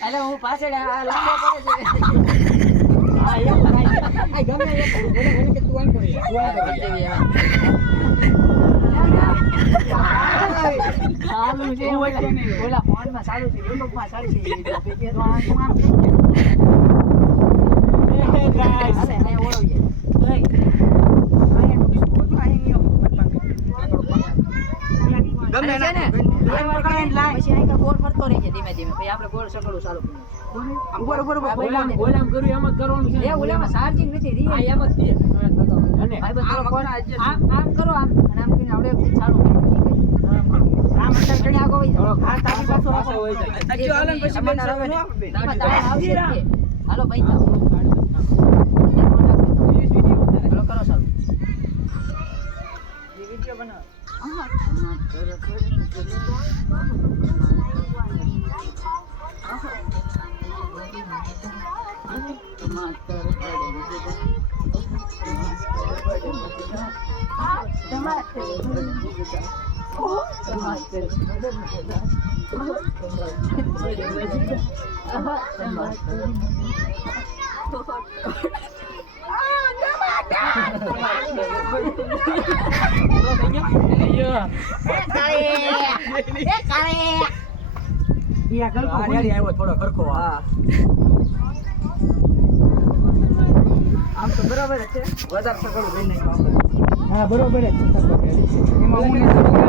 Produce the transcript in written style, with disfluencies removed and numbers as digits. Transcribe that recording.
અલે હું પાછળ લાંબો પડે છે. આ એમ થાય આ ગમે એ કરું બોલે કે તું આમ કરી ચાલુ છે ઓલા ફોનમાં ચાલુ છે યુટ્યુબમાં ચાલુ છે ગમે ને પછી આ ગોળ ફરતો રહે છે ધીમે ધીમે પછી આપણે ગોળ સકડું ચાલુ ગોલામ કર્યું એમ જ કરવાનું છે એ ઓલામાં ચાર્જિંગ નથી રી આ એમ જ છે અને આમ કરો આમ અને આમ કરીને આવડે ચાલુ આમ અંદર ઘણી આગો વઈ જાવ આ તારી પાછો હોય જાય હજી હાલન પછી બંધ આવે ને આવશે હાલો ભાઈ જાવ હાલો કરો ચાલુ એ વિડિયો બનાવો થોડો ખરખો આમ તો બરાબર જ છે વધારે સકડું લઈ નાખ્યું હા બરોબર જ છે